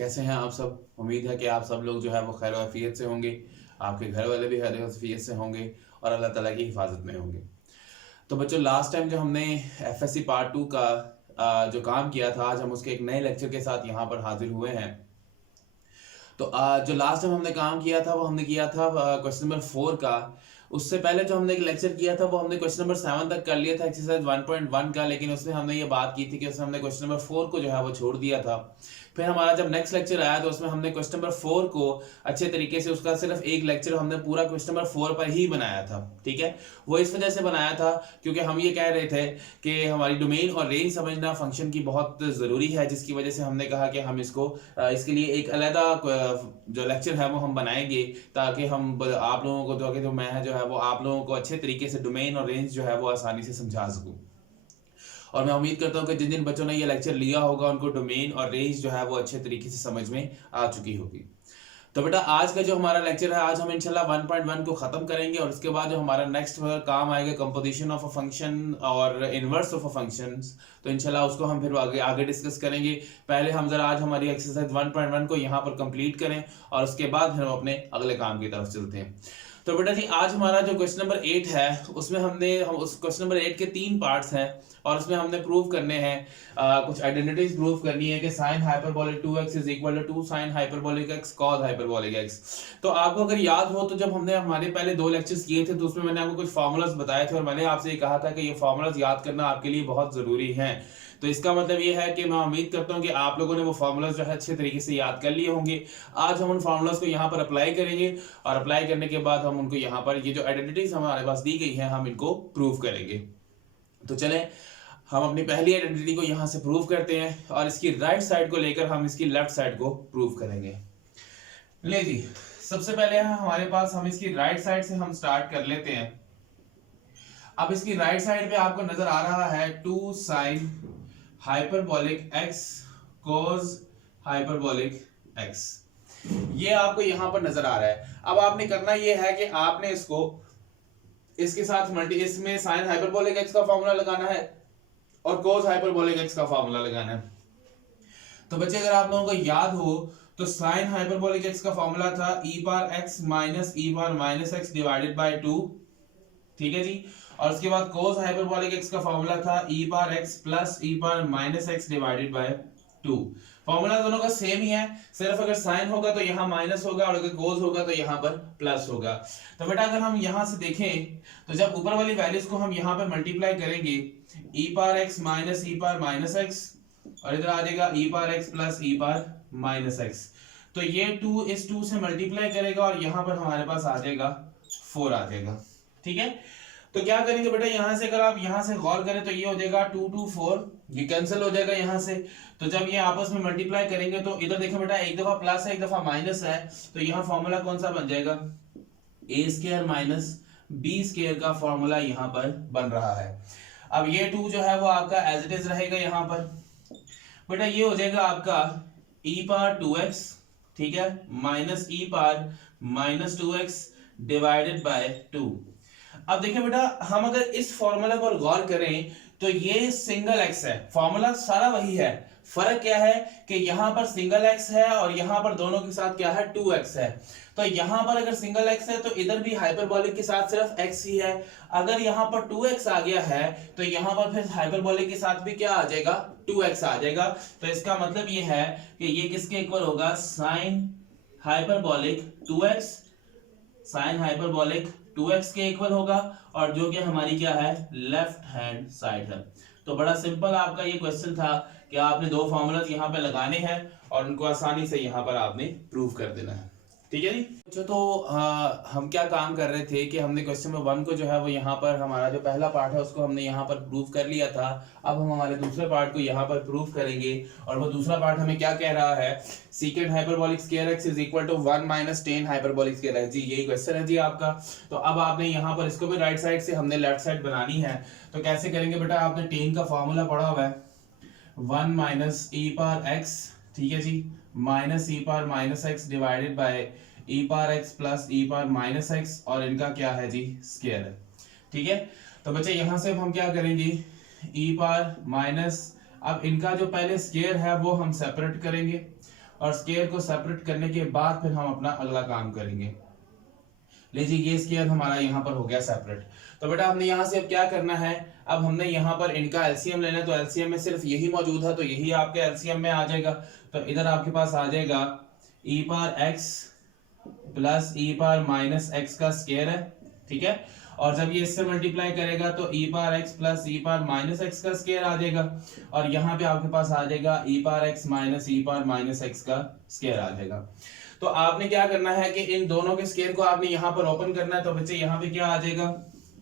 कैसे हैं आप सब। उम्मीद है कि आप सब लोग जो है वो खैर आफियत से होंगे, आपके घर वाले भी खैर आफियत से होंगे और अल्लाह ताला की हिफाजत में होंगे। तो बच्चों, लास्ट टाइम जो हमने एफएससी पार्ट 2 का जो काम किया था, आज हम उसके एक नए लेक्चर के साथ यहाँ पर हाजिर हुए हैं। तो जो लास्ट टाइम हमने काम किया था वो हमने किया था क्वेश्चन नंबर 4 का। उससे पहले जो हमने एक लेक्चर किया था वो हमने क्वेश्चन नंबर 7 तक कर लिया था, एक्सरसाइज 1.1 का, लेकिन उसमें हमने ये बात की थी कि उसमें हमने क्वेश्चन नंबर 4 को जो है वो छोड़ दिया था। फिर हमारा जब नेक्स्ट लेक्चर आया तो उसमें हमने क्वेश्चन नंबर 4 को अच्छे तरीके से, उसका सिर्फ एक लेक्चर हमने पूरा क्वेश्चन नंबर 4 पर ही बनाया था। ठीक है, वो इस वजह से बनाया था क्योंकि हम ये कह रहे थे कि हमारी डोमेन और रेंज समझना फंक्शन की बहुत ज़रूरी है, जिसकी वजह से हमने कहा कि हम इसके लिए एक अलहदा जो लेक्चर है वो हम बनाएंगे, ताकि हम आप लोगों को, ताकि जो मैं जो है वो आप लोगों को अच्छे तरीके से डोमेन और रेंज जो है वो आसानी से समझा सकूँ। और मैं उम्मीद करता हूँ कि जिन जिन बच्चों ने ये लेक्चर लिया होगा उनको डोमेन और रेंज जो है वो अच्छे तरीके से समझ में आ चुकी होगी। तो बेटा, आज का जो हमारा लेक्चर है, आज हम इंशाल्लाह 1.1 को खत्म करेंगे और उसके बाद जो हमारा नेक्स्ट काम आएगा कंपोजिशन ऑफ अ फंक्शन और इनवर्स ऑफ अ फंक्शंस, तो इंशाल्लाह उसको हम फिर आगे आगे डिस्कस करेंगे। पहले हम जरा आज हमारी एक्सरसाइज 1.1 को यहाँ पर कंप्लीट करें और उसके बाद फिर हम अपने अगले काम की तरफ चलते हैं। तो बेटा जी, आज हमारा जो क्वेश्चन नंबर 8 है उसमें हम उस क्वेश्चन नंबर 8 के 3 पार्ट्स हैं और उसमें हमने प्रूव करने हैं कुछ आइडेंटिटीज प्रूव करनी है कि sin hyperbolic 2x is equal to 2 sin hyperbolic x cos hyperbolic x। तो आपको अगर याद हो तो जब हमने हमारे पहले 2 लेक्चर्स किए थे तो उसमें मैंने आपको कुछ फार्मूलाज बताए थे और मैंने आपसे ये कहा था कि ये फार्मूलाज याद करना आपके लिए बहुत जरूरी है। तो इसका मतलब ये है कि मैं उम्मीद करता हूँ कि आप लोगों ने वो फार्मूलाज जो है अच्छे तरीके से याद कर लिए होंगे। आज हम उन फार्मूलाज को यहाँ पर अप्लाई करेंगे और अप्लाई करने के बाद हम उनको यहाँ पर ये जो आइडेंटिटीज हमारे पास दी गई हैं हम इनको प्रूव करेंगे। तो चलें, हम अपनी पहली आइडेंटिटी को यहाँ से प्रूव करते हैं और इसकी राइट साइड को लेकर हम इसकी लेफ्ट साइड को प्रूव करेंगे। ले जी, सबसे पहले हमारे पास, हम इसकी राइट साइड से हम स्टार्ट कर लेते हैं। अब इसकी राइट साइड पे आपको नजर आ रहा है 2 sin hyperbolic x cos hyperbolic x, ये आपको यहां पर नजर आ रहा है। अब आपने करना ये है कि आपने इसके साथ इसमें sin हाइपरबोलिक x का फॉर्मूला लगाना है और cos हाइपरबोलिक x का फॉर्मूला लगाना है। तो बच्चे, अगर आप लोगों को याद हो तो sin हाइपरबोलिक x का फॉर्मूला था e power x minus e power minus x divided bye 2। ठीक है जी, और उसके बाद cos हाइपरबोलिक x का फॉर्मूला था e power x plus e power minus x divided bye 2। Formula दोनों का सेम ही है, सिर्फ अगर साइन होगा तो यहाँ माइनस होगा और अगर cos होगा तो यहाँ पर प्लस होगा। तो बेटा, अगर हम यहाँ से देखें तो जब ऊपर वाली वैल्यूज को हम यहाँ पर मल्टीप्लाई करेंगे, e power x minus e power minus x और इधर आ जाएगा e power x plus e power minus x, तो ये 2 इस 2 से मल्टीप्लाई करेगा और यहाँ पर हमारे पास आ जाएगा 4 आ जाएगा। ठीक है, तो क्या करेंगे बेटा, यहाँ से अगर आप यहाँ से गौर करें तो ये हो जाएगा 2 2 4, ये कैंसिल हो जाएगा यहाँ से। तो जब ये आपस में मल्टीप्लाई करेंगे तो इधर देखो बेटा, एक दफा प्लस है एक दफा माइनस है, तो यहाँ फॉर्मूला कौन सा बन जाएगा, ए स्क्वायर माइनस बी स्क्वायर का फॉर्मूला यहाँ पर बन रहा है। अब ये 2 जो है वो आपका एज इट इज रहेगा यहाँ पर। बेटा, ये हो जाएगा आपका e पावर 2x, ठीक है, minus e power minus 2x divided by 2। अब देखिए बेटा, हम अगर इस फॉर्मूला पर गौर करें तो ये सिंगल x है, फॉर्मूला सारा वही है, फर्क क्या है कि यहाँ पर सिंगल x है और यहाँ पर दोनों के साथ क्या है, 2x है। तो यहाँ पर अगर सिंगल x है तो इधर भी हाइपरबोलिक के साथ सिर्फ x ही है। अगर यहाँ पर 2x आ गया है तो यहाँ पर फिर हाइपरबोलिक के साथ भी क्या आ जाएगा, 2x आ जाएगा। तो इसका मतलब ये है कि ये किसके इक्वल होगा, sine hyperbolic 2x, sine hyperbolic 2x के इक्वल होगा, और जो कि हमारी क्या है, लेफ्ट हैंड साइड है। तो बड़ा सिंपल आपका ये क्वेश्चन था कि आपने 2 फॉर्मूलाज यहाँ पे लगाने हैं और उनको आसानी से यहाँ पर आपने प्रूव कर देना है। ठीक है जी। अच्छा, तो हम क्या काम कर रहे थे कि हमने क्वेश्चन नंबर 1 को जो है वो यहाँ पर, हमारा जो पहला पार्ट है उसको हमने यहाँ पर प्रूव कर लिया था। अब हम हमारे दूसरे पार्ट को यहाँ पर प्रूव करेंगे और वो दूसरा पार्ट हमें क्या कह रहा है, secant hyperbolic square x is equal to 1 minus tan hyperbolic square x। जी, यही क्वेश्चन है जी आपका। तो अब आपने यहाँ पर इसको भी राइट साइड से हमने लेफ्ट साइड बनानी है। तो कैसे करेंगे बेटा, आपने टेन का फॉर्मूला पढ़ा हुआ है, 1 माइनस e पावर x, ठीक है जी, minus e power minus x divided by e power x plus e power minus x, और इनका क्या है जी, स्क्वायर है। ठीक है, तो बच्चे यहाँ से हम क्या करेंगे, e पावर माइनस, अब इनका जो पहले स्क्वायर है वो हम सेपरेट करेंगे और स्क्वायर को सेपरेट करने के बाद फिर हम अपना अगला काम करेंगे। लीजिए ये स्क्वायर हमारा यहाँ पर हो गया सेपरेट। तो बेटा हमने यहाँ से अब क्या करना है, अब हमने यहाँ पर इनका एलसीएम लेना है, तो एलसीएम में सिर्फ यही मौजूद है तो यही आपके एलसीएम में आ जाएगा। तो इधर आपके पास आ जाएगा e power x plus e power minus x का स्क्वायर है, ठीक है। और जब ये इससे मल्टीप्लाई करेगा तो e power x plus e power minus x का स्क्वायर आ जाएगा, और यहाँ पे आपके पास आ जाएगा e power x minus e power minus x का स्क्वायर आ जाएगा। तो आपने क्या करना है कि इन दोनों के स्क्वायर को आपने यहाँ पर ओपन करना है। तो बच्चे यहाँ पे क्या आ जाएगा,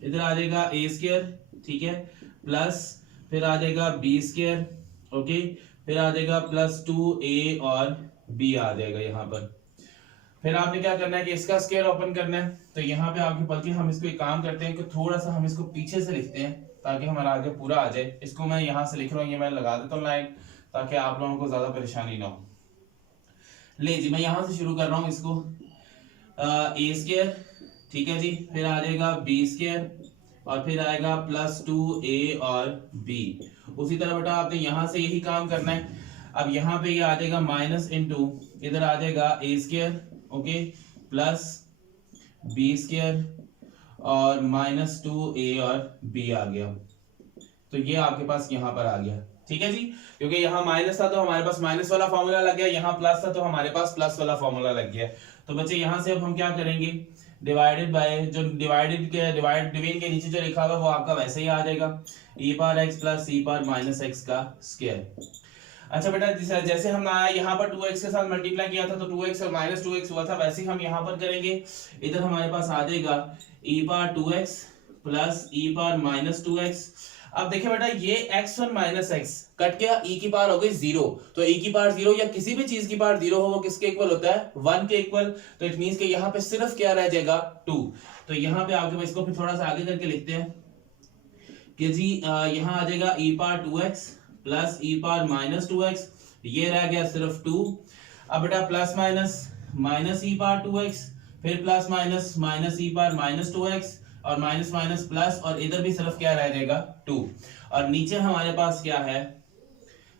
इधर आ जाएगा a स्क्वायर, ठीक है, प्लस फिर आ जाएगा b स्क्वायर, ओके, फिर आ जाएगा प्लस 2a और b आ जाएगा यहाँ पर। फिर आपने क्या करना है कि इसका स्क्वायर ओपन करना है। तो यहाँ पे आपके, बल्कि हम इसको एक काम करते हैं कि थोड़ा सा हम इसको पीछे से लिखते हैं ताकि हमारा आगे पूरा आ जाए। इसको मैं यहाँ से लिख रहा हूँ, ये मैं लगा देता हूँ लाइन, ताकि आप लोगों को ज्यादा परेशानी ना हो। ले जी मैं यहाँ से शुरू कर रहा हूँ इसको, ए स्क्वायर, ठीक है जी, फिर आ जाएगा बी स्क्वायर और फिर आएगा प्लस 2a और b। उसी तरह बेटा आपने यहाँ से यही काम करना है। अब यहाँ पे ये आ जाएगा माइनस इंटू, इधर आ जाएगा a square, okay, plus b square और माइनस 2a और b आ गया। तो ये आपके पास यहाँ पर आ गया, ठीक है जी, क्योंकि यहाँ माइनस था तो हमारे पास माइनस वाला फॉर्मूला लग गया, यहाँ प्लस था तो हमारे पास प्लस वाला फॉर्मूला लग गया। तो बच्चे यहाँ से अब हम क्या करेंगे, डिवाइडेड बाय, जो डिवाइड डिवीजन के नीचे जो लिखा हुआ वो आपका वैसे ही आ जाएगा, e power x plus e power minus x का स्क्वायर। अच्छा बेटा जैसे हम यहाँ पर 2x के साथ मल्टीप्लाई किया था तो 2x और माइनस 2x हुआ था, वैसे ही हम यहाँ पर करेंगे। इधर हमारे पास आ जाएगा e power 2x plus e power minus 2x। अब देखिए बेटा ये x1 माइनस x कट गया, e की पावर हो गई 0। तो e की पावर 0 या किसी भी चीज की पावर 0 हो वो किसके इक्वल होता है, 1 के इक्वल। तो इट मींस कि यहाँ पे सिर्फ क्या रह जाएगा, 2। तो यहाँ पे आगे इसको फिर थोड़ा सा आगे करके लिखते हैं कि जी यहाँ आ जाएगा e power 2x plus e power minus 2x, ये रह गया सिर्फ 2। अब बेटा plus minus minus e power 2x, फिर plus minus minus e power minus 2x और माइनस माइनस प्लस, और इधर भी सिर्फ क्या रह जाएगा 2। और नीचे हमारे पास क्या है,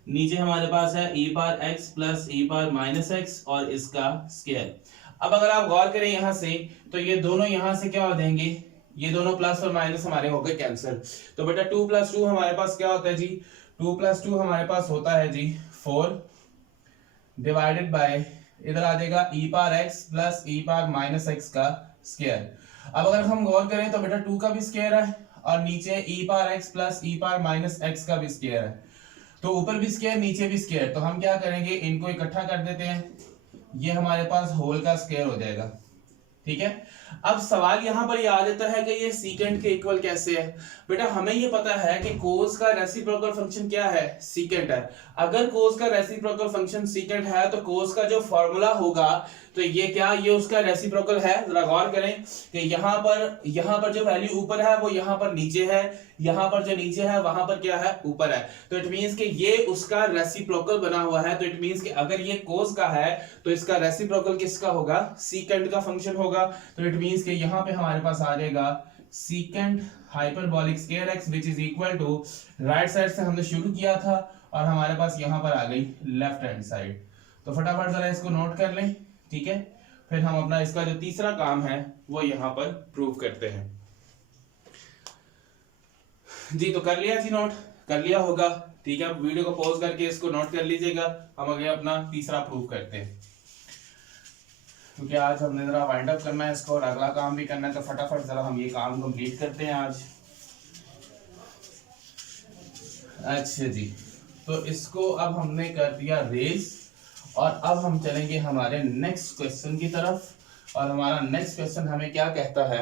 नीचे हमारे पास है e power x plus e power minus x और इसका स्क्वायर। अब अगर आप गौर करें यहाँ से तो ये दोनों यहाँ से क्या हो जाएंगे, ये दोनों प्लस और माइनस हमारे हो गए कैंसिल। तो बेटा 2 प्लस 2 हमारे पास क्या होता है जी, 2 प्लस 2 हमारे पास होता है जी 4, डिवाइडेड बाय इधर आ जाएगा e power x plus e power minus x का स्क्वायर। अब अगर हम गौर करें तो बेटा 2 का भी स्क्वायर है और नीचे e power x plus e power minus x का भी स्क्वायर है। तो ऊपर भी स्क्वायर नीचे भी स्क्वायर, तो हम क्या करेंगे इनको इकट्ठा कर देते हैं, ये हमारे पास होल का स्क्वायर हो जाएगा, ठीक है। अब सवाल यहाँ पर ये आ जाता है कि ये सीकेंट के इक्वल कैसे है। बेटा हमें ये पता है कि कोस का रेसिप्रोकल फंक्शन क्या है, सीकेंट है। अगर कोस का रेसिप्रोकल फंक्शन सीकेंट है तो कोस का जो फॉर्मूला होगा तो ये क्या, ये उसका रेसिप्रोकल है। जरा गौर करें कि यहाँ पर जो वैल्यू ऊपर है वो यहाँ पर नीचे है, यहाँ पर जो नीचे है वहां पर क्या है, ऊपर है। तो इट मींस कि ये उसका रेसिप्रोकल बना हुआ है। तो इट मींस कि अगर ये कोस का है तो इसका रेसिप्रोकल किसका होगा, सीकेंट का फंक्शन होगा। तो इट मींस कि यहाँ पे हमारे पास आ जाएगा secant hyperbolic square x which is equal to, right side से हमने शुरू किया था और हमारे पास यहाँ पर आ गई लेफ्ट हैंड साइड। तो फटाफट जरा इसको नोट कर लें, ठीक है। फिर हम अपना इसका जो तीसरा काम है वो यहाँ पर प्रूव करते हैं जी। तो कर लिया जी, नोट कर लिया होगा, ठीक है। वीडियो को पॉज करके इसको नोट कर लीजिएगा, हम आगे अपना तीसरा प्रूव करते हैं, क्योंकि आज हमने जरा वाइंड अप करना है इसको और अगला काम भी करना है। तो फटाफट जरा हम ये काम कंप्लीट करते हैं आज। अच्छा जी, तो इसको अब हमने कर दिया रेज और अब हम चलेंगे हमारे नेक्स्ट क्वेश्चन की तरफ। और हमारा नेक्स्ट क्वेश्चन हमें क्या कहता है,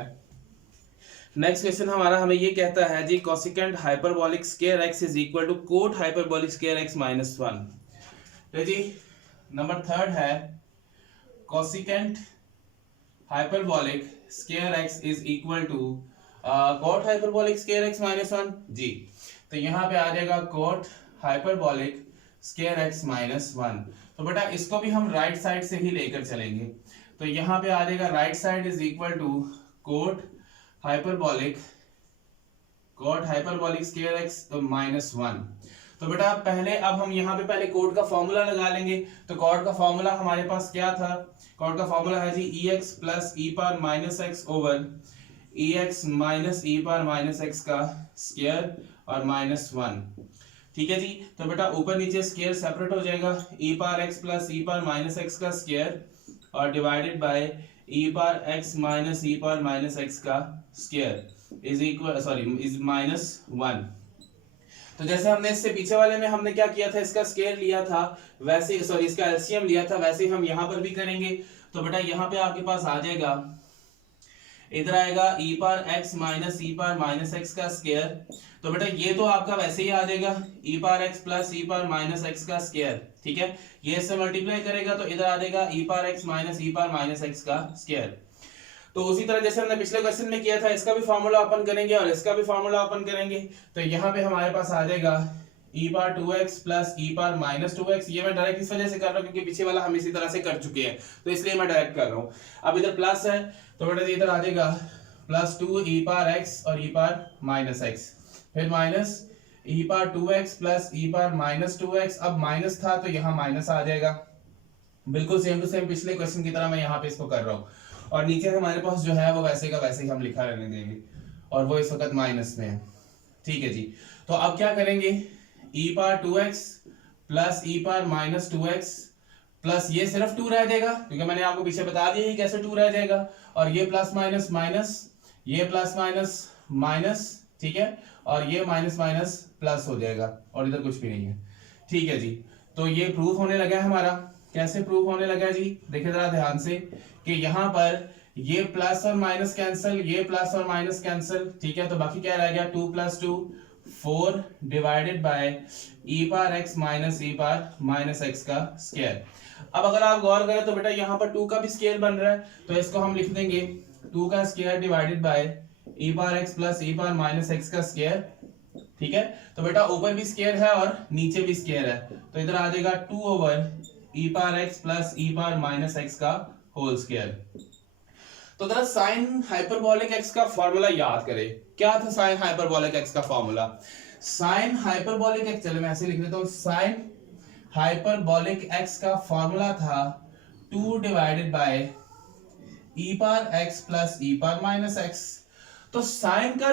नेक्स्ट क्वेश्चन हमारा हमें ये कहता है जी cosecant hyperbolic square x is equal to cot hyperbolic square x minus 1। तो जी नंबर थर्ड है cosecant hyperbolic square x is equal to cot hyperbolic square x minus 1 जी। तो यहाँ पे आ जाएगा cot hyperbolic square x minus 1। तो बेटा इसको भी हम राइट साइड से ही लेकर चलेंगे। तो यहाँ पे आ जाएगा right side is equal to cot hyperbolic square x minus 1। तो बेटा पहले अब हम यहाँ पे पहले कोड का फॉर्मूला लगा लेंगे। तो कोड का फॉर्मूला हमारे पास क्या था? कोड का फॉर्मूला है जी ex plus e power minus x over ex minus e power minus x का स्क्वायर और माइनस 1। ठीक है जी। तो बेटा ऊपर नीचे स्क्वायर सेपरेट हो जाएगा, e power x plus e power minus x का स्क्वायर और divided by e power x minus e power minus x का square is equal is minus 1। तो जैसे हमने इससे पीछे वाले में हमने क्या किया था, इसका स्क्वायर लिया था, वैसे इसका एलसीएम लिया था, वैसे ही हम यहाँ पर भी करेंगे। तो बेटा यहाँ पे आपके पास आ जाएगा, इधर आएगा e power x minus e power minus x का स्क्वायर। तो बेटा ये तो आपका वैसे ही आ जाएगा e power x plus e power minus x का स्क्वायर। ठीक है, ये इससे मल्टीप्लाई करेगा तो इधर आ जाएगा e power x minus e power minus x का स्क्वायर। तो उसी तरह जैसे हमने पिछले क्वेश्चन में किया था, इसका भी फार्मूला ओपन करेंगे और इसका भी फार्मूला ओपन करेंगे। तो यहाँ पे हमारे पास आ जाएगा e power 2x plus e power minus 2x। ये मैं डायरेक्ट इस वजह से कर रहा हूँ क्योंकि पीछे वाला हम इसी तरह से कर चुके हैं, तो इसलिए मैं डायरेक्ट कर रहा हूँ। अब इधर प्लस है तो बेटा इधर आ जाएगा प्लस 2 e पावर x और e पावर माइनस x, फिर minus e power 2x plus e power minus 2x। अब माइनस था तो यहाँ माइनस आ जाएगा, बिल्कुल सेम टू सेम पिछले क्वेश्चन की तरह मैं यहाँ पे इसको कर रहा हूँ। और नीचे हमारे पास जो है वो वैसे का वैसे ही हम लिखा रहने देंगे और वो इस वक्त माइनस में है। ठीक है जी। तो अब क्या करेंगे, e power 2x plus e power minus 2x plus ये सिर्फ 2 रह जाएगा क्योंकि मैंने आपको पीछे बता दिया कि कैसे 2 रह जाएगा, और ये प्लस माइनस माइनस, ये प्लस माइनस माइनस, ठीक है, और ये माइनस माइनस प्लस हो जाएगा और इधर कुछ भी नहीं है। ठीक है जी। तो ये प्रूफ होने लगा है हमारा। कैसे प्रूफ होने लगा जी, देखिए जरा ध्यान से कि यहाँ पर ये प्लस और माइनस कैंसिल, ये प्लस और माइनस कैंसिल। ठीक है, तो बाकी क्या रह गया 2 plus 2 4 divided by e power x minus e power minus x का स्क्वायर। अब अगर आप गौर करें तो बेटा यहाँ पर 2 का भी स्क्वायर बन रहा है, तो इसको हम लिख देंगे 2 का square divided by e power x plus e power minus x का स्क्वायर। ठीक है, तो बेटा ऊपर भी स्क्वायर है और नीचे भी स्क्वायर है, तो इधर आ जाएगा 2 over e power x plus e power minus x का होल स्क्वायर। तो जरा साइन हाइपरबोलिक x का फॉर्मूला याद करें। क्या था साइन हाइपरबोलिक x का फॉर्मूला? साइन हाइपरबोलिक x, चलो मैं ऐसे लिख देता हूं, साइन हाइपरबोलिक x का फॉर्मूला था 2 divided by e power x plus e power minus x। तो साइन का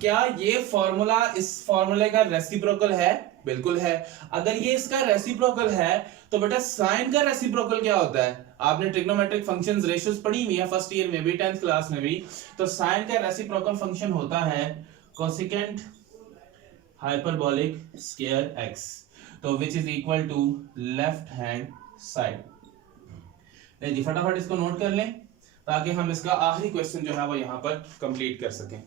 क्या ये फॉर्मूला इस फॉर्मूले का रेसिप्रोकल है? बिल्कुल है। अगर ये इसका रेसिप्रोकल है तो बेटा साइन का रेसिप्रोकल क्या होता है? आपने ट्रिग्नोमेट्रिक फंक्शंस रेशियोज पढ़ी हुई है फर्स्ट ईयर में भी, 10th क्लास में भी। तो साइन का रेसिप्रोकल फंक्शन होता है कोसेकेंट हाइपरबोलिक स्क्वायर x, तो which is equal to left hand side. जी फटाफट इसको नोट कर लें ताकि हम इसका आखिरी क्वेश्चन जो है वो यहां पर कंप्लीट कर सकें।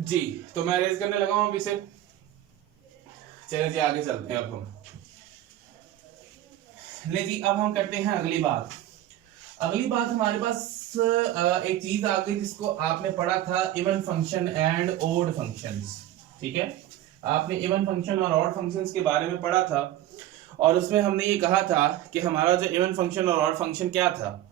जी तो मैं रेज करने लगा हूं अभी से। चलिए जी आगे चलते हैं अब हम। ले जी अब हम करते हैं अगली बात। अगली बात हमारे पास एक चीज आ गई जिसको आपने पढ़ा था, even function and odd functions. ठीक है, आपने इवन फंक्शन और ऑड फंक्शंस के बारे में पढ़ा था और उसमें हमने ये कहा था कि हमारा जो इवन फंक्शन और ऑड फंक्शन क्या था,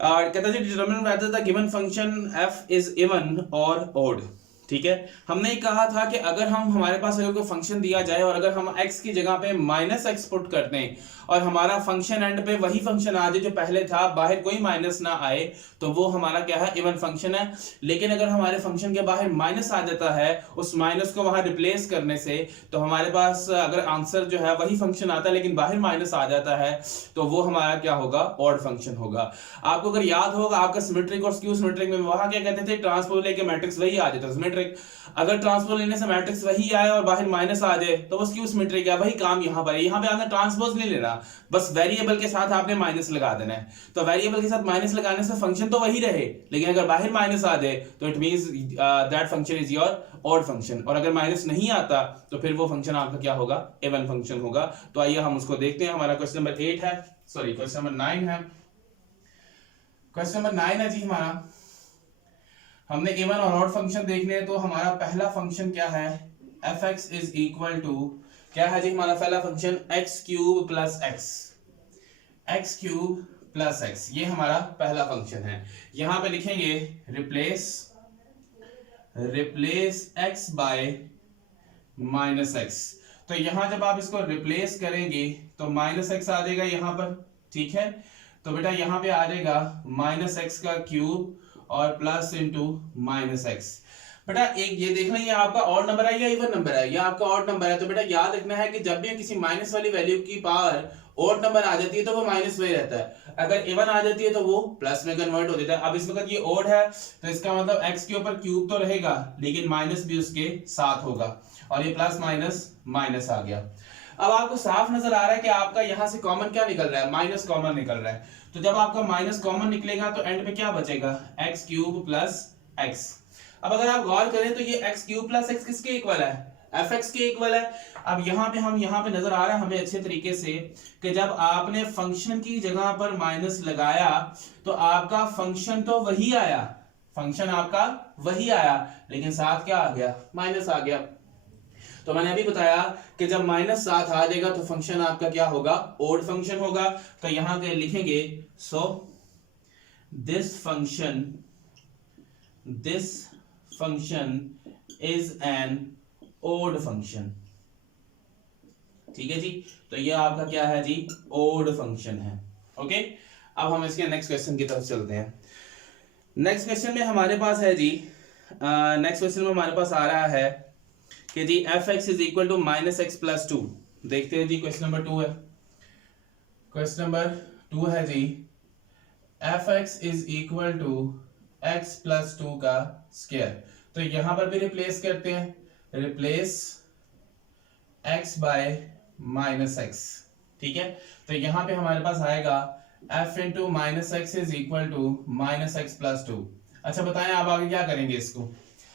कहता है determine whether the given function f is even और ओड। ठीक है, हमने ये कहा था कि अगर हम हमारे पास अगर कोई फंक्शन दिया जाए और अगर हम x की जगह पे माइनस एक्स पुट कर दें और हमारा फंक्शन एंड पे वही फंक्शन आ जाए जो पहले था, बाहर कोई माइनस ना आए, तो वो हमारा क्या है, इवन फंक्शन है। लेकिन अगर हमारे फंक्शन के बाहर माइनस आ जाता है, उस माइनस को वहां रिप्लेस करने से, तो हमारे पास अगर आंसर जो है वही फंक्शन आता है लेकिन बाहर माइनस आ जाता है, तो वो हमारा क्या होगा, ऑड फंक्शन होगा। आपको अगर याद होगा आपका सिमेट्रिक और स्क्यू सिमेट्रिक में वहां क्या कहते थे, ट्रांसपोज लेके मैट्रिक्स वही आ जाता है सिमेट्रिक। अगर ट्रांसपोज लेने से मैट्रिक्स वही आए और बाहर माइनस आ जाए तो वो स्क्यू सिमेट्रिक है। वही काम यहाँ पर है, यहाँ पे आपने ट्रांसपोज नहीं लेना, बस वेरिएबल के साथ आपने माइनस लगा देना है। तो वेरिएबल के साथ माइनस लगाने से फंक्शन तो वही रहे, लेकिन अगर बाहर माइनस आ जाए तो it means that function is your odd function, और अगर माइनस नहीं आता तो फिर वो फंक्शन आपका क्या होगा, इवन फंक्शन होगा। तो आइए हम उसको देखते हैं। हमारा क्वेश्चन नंबर 8 है, सॉरी क्वेश्चन नंबर 9 है। क्वेश्चन नंबर 9 है जी हमारा, हमने इवन और ऑड फंक्शन देखने हैं। तो हमारा पहला फंक्शन क्या है, fx इज इक्वल टू क्या है जी हमारा पहला function, x cube plus x, x cube plus x, ये हमारा पहला फंक्शन है। यहां पे लिखेंगे replace x by minus x. तो यहां जब आप इसको रिप्लेस करेंगे तो माइनस एक्स आ जाएगा यहां पर, ठीक है। तो बेटा यहां पे आ जाएगा माइनस एक्स का क्यूब और प्लस इंटू माइनस एक्स। बेटा एक ये देखना, ये आपका ऑड नंबर है या इवन नंबर है? ये आपका ऑड नंबर है, तो बेटा याद रखना है कि जब भी किसी माइनस वाली वैल्यू की पावर ऑड नंबर आ जाती है तो वो माइनस में रहता है, अगर इवन आ जाती है तो वो प्लस में कन्वर्ट हो जाता है। अब इस वक्त ये ऑड है तो इसका मतलब एक्स के ऊपर क्यूब तो रहेगा लेकिन माइनस भी उसके साथ होगा, और ये प्लस माइनस माइनस आ गया। अब आपको साफ नजर आ रहा है कि आपका यहां से कॉमन क्या निकल रहा है, माइनस कॉमन निकल रहा है। तो जब आपका माइनस कॉमन निकलेगा तो एंड पे क्या बचेगा, एक्स क्यूब प्लस एक्स। अब अगर आप गौर करें तो ये एक्स क्यूब प्लस एक्स किसके इक्वल है, एफ एक्स के इक्वल है। अब यहां पे हम यहां पे नजर आ रहा है हमें अच्छे तरीके से कि जब आपने फंक्शन की जगह पर माइनस लगाया तो आपका फंक्शन तो वही आया, फंक्शन आपका वही आया, लेकिन साथ क्या आ गया, माइनस आ गया। तो मैंने अभी बताया कि जब माइनस साथ आ जाएगा तो फंक्शन आपका क्या होगा, ओड फंक्शन होगा। तो यहां पे लिखेंगे so this function is an odd function, ठीक है जी। तो ये आपका क्या है जी, ओड फंक्शन है। ओके, अब हम इसके नेक्स्ट क्वेश्चन की तरफ चलते हैं। नेक्स्ट क्वेश्चन में हमारे पास है जी, नेक्स्ट क्वेश्चन में हमारे पास आ रहा है कि जी F x is equal to minus x plus two. देखते हैं जी, क्वेश्चन नंबर 2 है, क्वेश्चन नंबर 2 है जी F x is equal to x plus 2 का स्क्वायर। तो यहां पर भी रिप्लेस करते हैं, replace x by minus x, ठीक है। तो यहां पे हमारे पास आएगा f into minus x is equal to minus x plus two. अच्छा बताएं आप आगे क्या करेंगे इसको।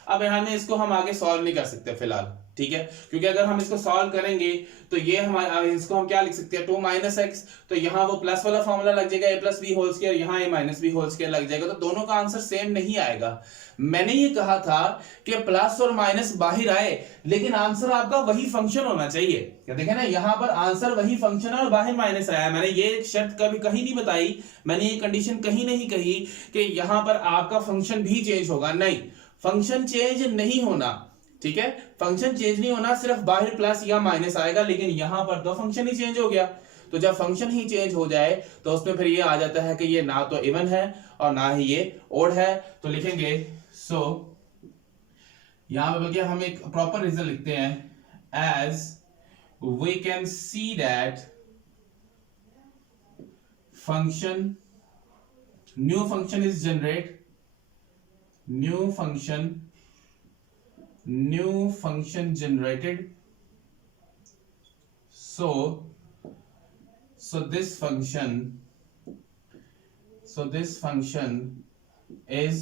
अब यहां में इसको हम आगे सॉल्व नहीं कर सकते फिलहाल, ठीक है, क्योंकि अगर हम इसको सॉल्व करेंगे तो ये हमारा, इसको हम क्या लिख सकते हैं, 2 माइनस एक्स, तो यहाँ वो प्लस वाला फॉर्मूला लग जाएगा a plus b whole square, यहाँ a minus b whole square लग जाएगा, तो दोनों का आंसर सेम नहीं आएगा। मैंने ये कहा था कि प्लस और माइनस बाहर आए लेकिन आंसर आपका वही फंक्शन होना चाहिए। क्या देखें ना, यहाँ पर आंसर वही फंक्शन है और बाहर माइनस आया। मैंने ये शर्त कभी कहीं नहीं बताई, मैंने ये कंडीशन कहीं नहीं कही कि यहाँ पर आपका फंक्शन भी चेंज होगा, नहीं, फंक्शन चेंज नहीं होना, ठीक है, फंक्शन चेंज नहीं होना, सिर्फ बाहर प्लस या माइनस आएगा, लेकिन यहां पर तो फंक्शन ही चेंज हो गया। तो जब फंक्शन ही चेंज हो जाए तो उसमें फिर ये आ जाता है कि ये ना तो इवन है और ना ही ये ओड है। तो लिखेंगे सो यहां पर बल्कि हम एक प्रॉपर रिजल्ट लिखते हैं, as we can see that function, new function is generate, new function generated, so this function is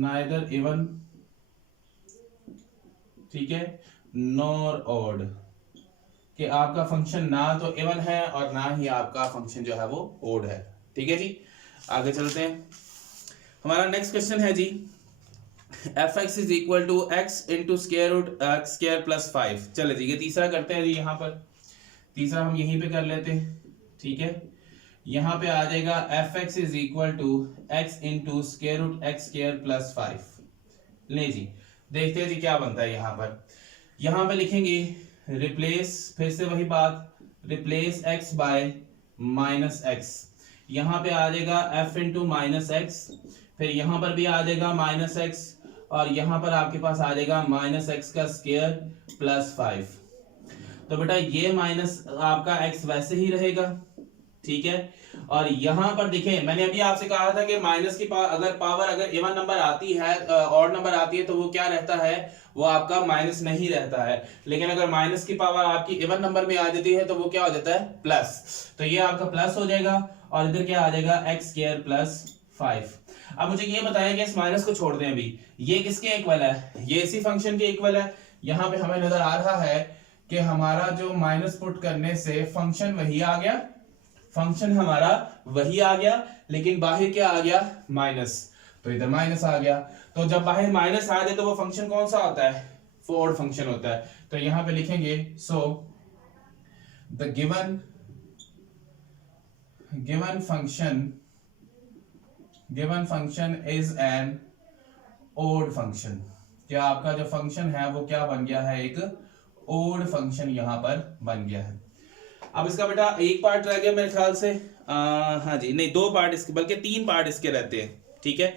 neither even, ठीक है, nor odd, कि आपका फंक्शन ना तो इवन है और ना ही आपका फंक्शन जो है वो ओड है, ठीक है जी। आगे चलते हैं, हमारा नेक्स्ट क्वेश्चन है जी F x is equal to x into square root x square plus 5। चले जी, ये तीसरा करते हैं जी, यहाँ पर तीसरा हम यहीं पे कर लेते हैं, ठीक है। यहाँ पे आ जाएगा f x is equal to x into square root x square plus 5। ले जी, देखते हैं जी क्या बनता है। यहाँ पे लिखेंगे रिप्लेस, फिर से वही बात, replace x by minus x. यहां पे आ जाएगा f इंटू माइनस एक्स, फिर यहां पर भी आ जाएगा माइनस एक्स, और यहां पर आपके पास आ जाएगा माइनस एक्स का स्क्वायर प्लस 5। तो बेटा ये माइनस आपका x वैसे ही रहेगा, ठीक है। और यहां पर देखें, मैंने अभी आपसे कहा था कि माइनस की पावर अगर इवन नंबर आती है, ऑड नंबर आती है, तो वो क्या रहता है, वो आपका माइनस नहीं रहता है। लेकिन अगर माइनस की पावर आपकी इवन नंबर में आ जाती है तो वो क्या हो जाता है, प्लस। तो ये आपका प्लस हो जाएगा और इधर क्या आ जाएगा, एक्स स्क्वायर प्लस 5। अब मुझे ये बताएं कि इस माइनस को छोड़ दें, अभी ये किसके इक्वल है, ये इसी फंक्शन के इक्वल है। यहाँ पे हमें नजर आ रहा है कि हमारा जो माइनस पुट करने से फंक्शन वही आ गया, फंक्शन हमारा वही आ गया, लेकिन बाहर क्या आ गया, माइनस, तो इधर माइनस आ गया। तो जब बाहर माइनस आ जाए तो वो फंक्शन कौन सा होता है, फोर्ड फंक्शन होता है। तो यहां पे लिखेंगे so the given function given function is an odd function, क्या आपका जो फंक्शन है वो क्या बन गया है, एक ओड फंक्शन यहां पर बन गया है। अब इसका बेटा एक पार्ट रह गया मेरे ख्याल से, हाँ जी, नहीं 2 पार्ट इसके, बल्कि 3 पार्ट इसके रहते हैं, ठीक है।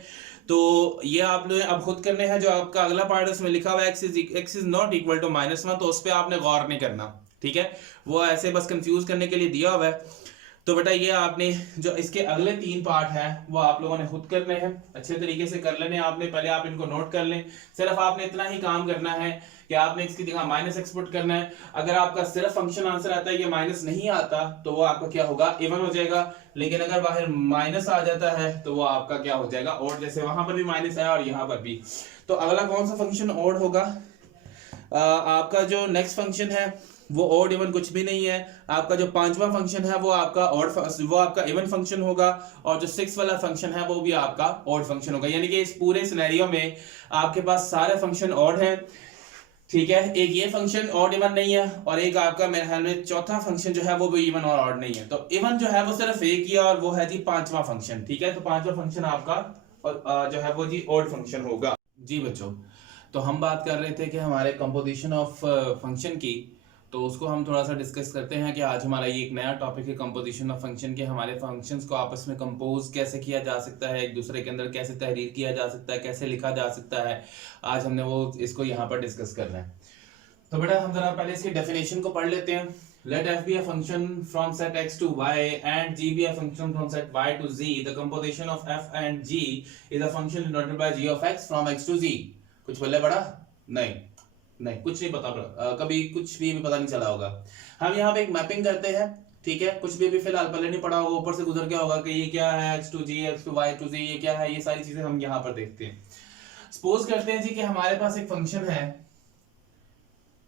तो ये आप लोग अब खुद करने हैं, जो आपका अगला पार्ट उसमें लिखा हुआ है x is not equal to -1, तो उस पर आपने गौर नहीं करना, ठीक है, वो ऐसे बस कंफ्यूज करने के लिए दिया हुआ है। तो बेटा ये आपने जो इसके अगले 3 पार्ट हैं वो आप लोगों ने खुद करने हैं, अच्छे तरीके से कर लेने आपने, पहले आप इनको नोट कर लें। सिर्फ आपने इतना ही काम करना है कि आपने इसकी जगह माइनस एक्सपुट करना है। अगर आपका सिर्फ फंक्शन आंसर आता है, ये माइनस नहीं आता, तो वो आपका क्या होगा, इवन हो जाएगा। लेकिन अगर बाहर माइनस आ जाता है तो वो आपका क्या हो जाएगा, और जैसे वहां पर भी माइनस है और यहाँ पर भी। तो अगला कौन सा फंक्शन ऑड होगा, आपका जो नेक्स्ट फंक्शन है वो ऑड इवन कुछ भी नहीं है। आपका जो 5वां फंक्शन है वो आपका ऑड, वो आपका इवन फंक्शन होगा, और जो 6 वाला फंक्शन है वो भी आपका ऑड फंक्शन होगा। यानी कि इस पूरे सिनेरियो में आपके पास सारे फंक्शन ऑड हैं, ठीक है। एक ये फंक्शन ऑड इवन नहीं है, और एक आपका मेरे ख्याल में चौथा फंक्शन जो है वो भी इवन और ऑड नहीं है। तो इवन जो है वो सिर्फ एक ही है, और वो है जी 5वां फंक्शन, ठीक है। तो 5वां फंक्शन आपका जो है वो जी ऑड फंक्शन होगा। जी बच्चों, तो हम बात कर रहे थे कि हमारे कंपोजिशन ऑफ फंक्शन की, तो उसको हम थोड़ा सा डिस्कस करते हैं कि आज हमारा ये एक नया टॉपिक है कंपोजिशन ऑफ फंक्शन के। हमारे फंक्शंस को आपस में कंपोज कैसे किया जा सकता है, एक दूसरे के अंदर कैसे तहरीर किया जा सकता है, कैसे लिखा जा सकता है, आज हमने वो इसको यहाँ पर डिस्कस करना है। तो बेटा हम जरा पहले इसकी डेफिनेशन को पढ़ लेते हैं। Let f be a function from set x to y and g be a function from set y to z. The composition of f and g is a function denoted by g of x from x to z. कुछ बोले बड़ा? नहीं, नहीं कुछ नहीं पता पड़ा, कभी कुछ भी पता नहीं चला होगा। हम यहाँ पे एक मैपिंग करते हैं, ठीक है। कुछ भी फिलहाल पहले नहीं पढ़ा होगा, ऊपर से गुजर गया होगा कि ये क्या है, x to g, x to y to z, ये क्या है, ये सारी चीजें हम यहाँ पर देखते हैं। सपोज करते हैं जी कि हमारे पास एक फंक्शन है,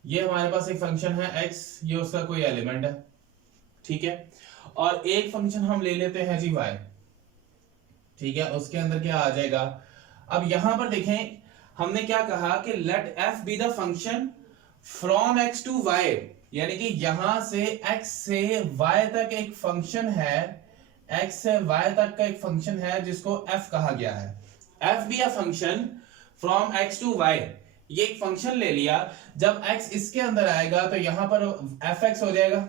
ये हमारे पास एक फंक्शन है x, ये उसका कोई एलिमेंट है, ठीक है। और एक फंक्शन हम ले लेते हैं जी y, ठीक है, उसके अंदर क्या आ जाएगा। अब यहां पर देखें हमने क्या कहा कि let f be the function from x to y, यानी कि यहां से x से y तक एक फंक्शन है, x से y तक का एक फंक्शन है जिसको f कहा गया है। f be a function from x to y, ये एक फंक्शन ले लिया, जब x इसके अंदर आएगा तो यहां पर fx हो जाएगा,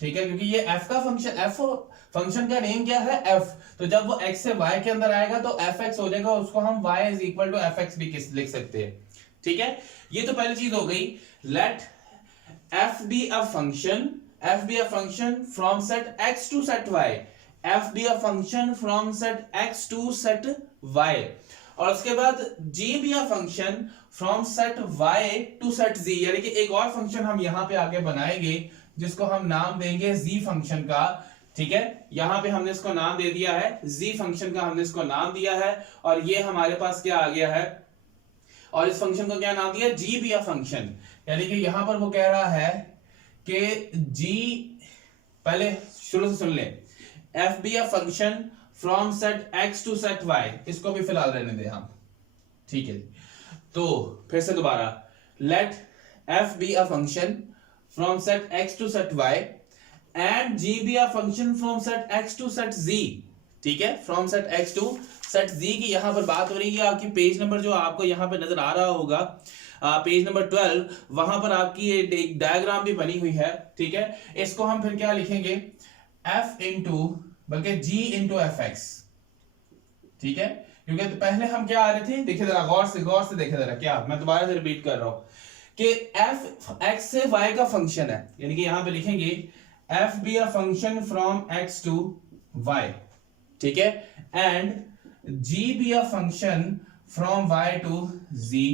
ठीक है, क्योंकि ये f का फंक्शन, f फंक्शन का नेम क्या है, f। तो जब वो x से y के अंदर आएगा तो fx हो जाएगा, उसको हम y is equal to fx भी लिख सकते हैं, ठीक है। ये तो पहली चीज हो गई। Let f be a function from set x to set y, f be a function from set x to set y, और उसके बाद g भी a function from set y to set z, यानी कि एक और फंक्शन हम यहां पे आगे बनाएंगे जिसको हम नाम देंगे z फंक्शन का, ठीक है। यहां पे हमने इसको नाम दे दिया है z फंक्शन का, हमने इसको नाम दिया है, और ये हमारे पास क्या आ गया है, और इस फंक्शन को क्या नाम दिया, g भी अ फंक्शन। यानी कि यहां पर वो कह रहा है कि g, पहले शुरू से सुन ले, f be a function from set x to set y, इसको भी फिलहाल रहने दे हम, ठीक है। तो फिर से दोबारा, let f be a function from set x to set y and g be a function from set x to set z, ठीक है, from set x to set z की यहां पर बात हो रही है। आपकी पेज नंबर जो आपको यहां पे नजर आ रहा होगा, पेज नंबर 12, वहां पर आपकी एक डायग्राम भी बनी हुई है, ठीक है। इसको हम फिर क्या लिखेंगे, f इंटू, बल्कि g इंटू एफ एक्स, ठीक है। क्योंकि तो पहले हम क्या आ रहे थे, देखिए जरा गौर से देखे जरा, क्या मैं दोबारा से रिपीट कर रहा हूं कि f x से y का फंक्शन है, यानी कि यहां पे लिखेंगे f be a function from x to y, ठीक है, and g be a function from y to z,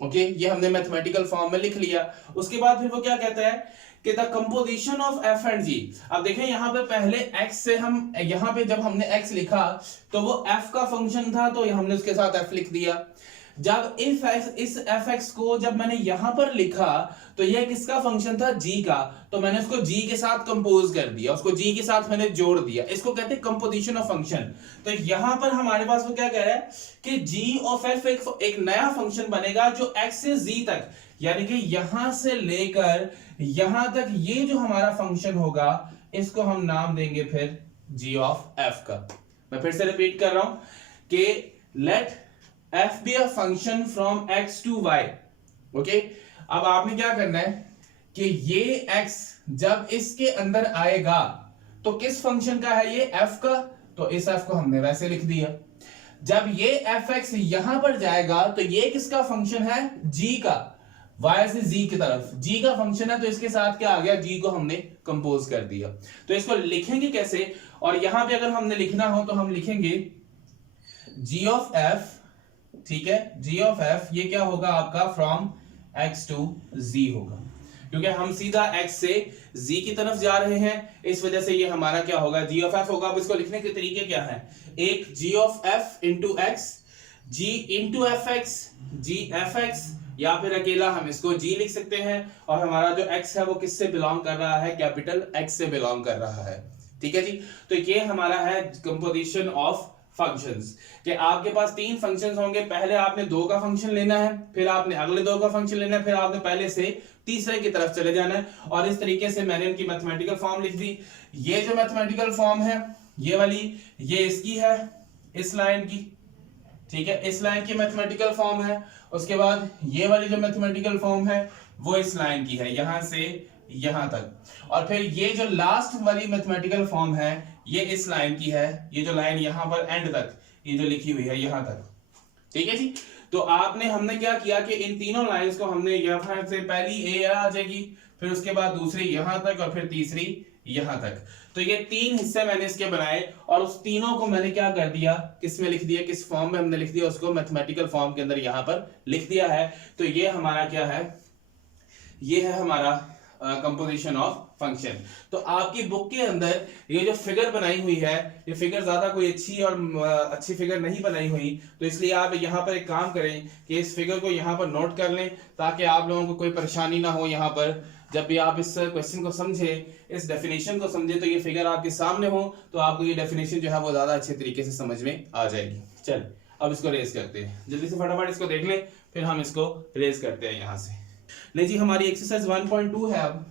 okay. ये हमने मैथमेटिकल फॉर्म में लिख लिया। उसके बाद फिर वो क्या कहता है कि the composition of f and g। अब देखें यहां पे पहले x से हम, यहां पे जब हमने x लिखा तो वो f का फंक्शन था, तो हमने उसके साथ f लिख दिया। जब इस fx को जब मैंने यहां पर लिखा तो ये किसका फंक्शन था, g का, तो मैंने उसको g के साथ कंपोज कर दिया, उसको g के साथ मैंने जोड़ दिया, इसको कहते हैं कंपोजिशन ऑफ फंक्शन। तो यहां पर हमारे पास वो क्या कह रहा है कि g ऑफ f एक नया फंक्शन बनेगा जो x से z तक, यानी कि यहां से लेकर यहां तक ये जो हमारा फंक्शन होगा, इसको हम नाम देंगे फिर g ऑफ f का। मैं फिर से रिपीट कर रहा हूं कि let f be a function from x to y। Okay, अब आपने क्या करना है कि ये x जब इसके अंदर आएगा तो किस फंक्शन का है ये, f का, तो इस f को हमने वैसे लिख दिया। जब ये fx यहां पर जाएगा तो ये किसका फंक्शन है, g का, y से z की तरफ g का फंक्शन है, तो इसके साथ क्या आ गया, g को हमने कंपोज कर दिया। तो इसको लिखेंगे कैसे, और यहां पे अगर हमने लिखना हो तो हम लिखेंगे g ऑफ f, ठीक है, g ऑफ f ये क्या होगा आपका, फ्रॉम x टू z होगा, क्योंकि हम सीधा x से z की तरफ जा रहे हैं, इस वजह से ये हमारा क्या होगा, g ऑफ f होगा। अब इसको लिखने के तरीके क्या है, एक g of f into x, g into fx, g fx, या फिर अकेला हम इसको g लिख सकते हैं, और हमारा जो x है वो किससे बिलोंग कर रहा है, कैपिटल x से बिलोंग कर रहा है। ठीक है जी, तो ये हमारा है कंपोजिशन ऑफ फंक्शंस, कि आपके पास तीन फंक्शंस होंगे, पहले आपने दो का फंक्शन लेना है, फिर आपने अगले दो का फंक्शन लेना है, फिर आपने पहले से तीसरे की तरफ चले जाना है, और इस तरीके से मैंने इनकी मैथमेटिकल फॉर्म लिख दी। ये जो मैथमेटिकल फॉर्म है ये वाली, ये इसकी है, इस लाइन की, ठीक है, इस लाइन की मैथमेटिकल फॉर्म है। उसके बाद ये वाली जो मैथमेटिकल फॉर्म है वो इस लाइन की है, यहां से यहां तक, और फिर ये जो लास्ट वाली मैथमेटिकल फॉर्म है ये इस लाइन की है, ये जो लाइन यहां पर एंड तक, ये जो लिखी हुई है यहां तक। ठीक है जी, तो हमने क्या किया कि इन तीनों लाइंस को हमने यहां से, पहली ए आ जाएगी, फिर उसके बाद दूसरी यहां तक, और फिर तीसरी यहां तक। तो ये तीन हिस्से मैंने इसके बनाए, और उस तीनों को मैंने क्या कर दिया, किस में लिख दिया, किस फॉर्म में हमने लिख दिया, उसको मैथमेटिकल फॉर्म के अंदर यहां पर लिख दिया है। तो ये हमारा क्या है, ये है हमारा कंपोजिशन ऑफ फंक्शन। तो आपकी बुक के अंदर ये जो फिगर बनाई हुई है, ये फिगर ज्यादा कोई अच्छी फिगर नहीं बनाई हुई, तो इसलिए आप यहाँ पर एक काम करें कि इस फिगर को यहाँ पर नोट कर लें, ताकि आप लोगों को कोई परेशानी ना हो। यहाँ पर जब भी आप इस क्वेश्चन को समझे, इस डेफिनेशन को समझे, तो ये फिगर आपके सामने हो, तो आपको ये डेफिनेशन जो है वो ज्यादा अच्छे तरीके से समझ में आ जाएगी। चल अब इसको रेज करते हैं, जल्दी से फटाफट इसको देख लें, फिर हम इसको रेज करते हैं यहाँ से। नहीं जी, हमारी एक्सरसाइज 1.2 है, अब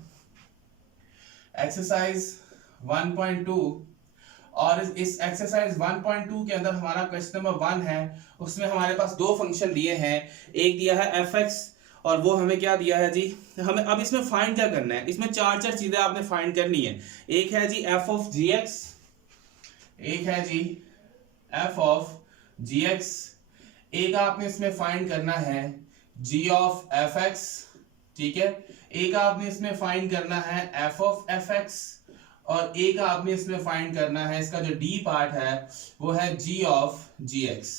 एक्सरसाइज 1.2, और इस एक्सरसाइज 1.2 के अंदर हमारा क्वेश्चन नंबर 1 है, उसमें हमारे पास दो फंक्शन दिए हैं, एक दिया है fx, और वो हमें क्या दिया है जी, हमें अब इसमें फाइंड क्या करना है, इसमें चार चीजें आपने फाइंड करनी है। एक है जी f ऑफ gx, एक है जी f ऑफ gx, एक आपने इसमें फाइंड करना है g ऑफ fx, ठीक है, एक आपने इसमें फाइंड करना है f ऑफ fx, और एक आपने इसमें फाइंड करना है, इसका जो d पार्ट है वो है g ऑफ gx।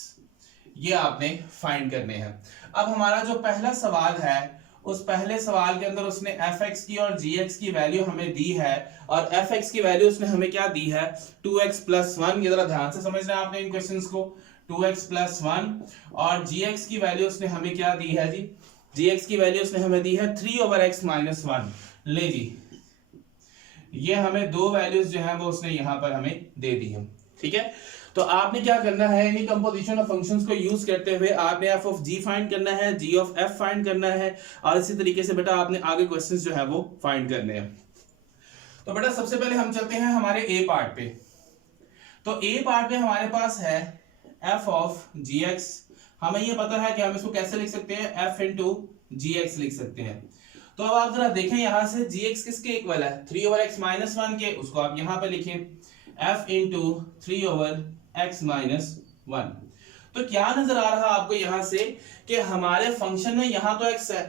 ये आपने फाइंड करने हैं। अब हमारा जो पहला सवाल है, उस पहले सवाल के अंदर उसने fx की और gx की वैल्यू हमें दी है, और fx की वैल्यू उसने हमें क्या दी है, 2x प्लस 1। ये जरा ध्यान से समझना है आपने इन क्वेश्चंस को, 2x प्लस 1, और gx की वैल्यू उसने हमें क्या दी है जी, gx की वैल्यू उसने हमें दी है 3/x माइनस 1। ले जी, ये हमें दो वैल्यूज जो है वो उसने यहां पर हमें दे दी है। ठीक है, तो आपने क्या करना है, इन्हीं कंपोजिशन ऑफ फंक्शंस को यूज करते हुए आपने f ऑफ g फाइंड करना है, g ऑफ f फाइंड करना है, और इसी तरीके से बेटा आपने आगे क्वेश्चंस जो है वो फाइंड करने हैं। तो बेटा सबसे पहले हम चलते हैं हमारे a पार्ट पे। तो a पार्ट में हमारे पास है f ऑफ gx, हमें ये पता है कि हम इसको कैसे लिख सकते हैं, f इंटू gx लिख सकते हैं। तो अब आप जरा देखें यहाँ से gx किसके इक्वल है, 3/x माइनस 1 के, उसको आप यहाँ पे लिखें f इंटू 3/x माइनस 1। तो क्या नजर आ रहा आपको यहाँ से कि हमारे फंक्शन में यहाँ तो x है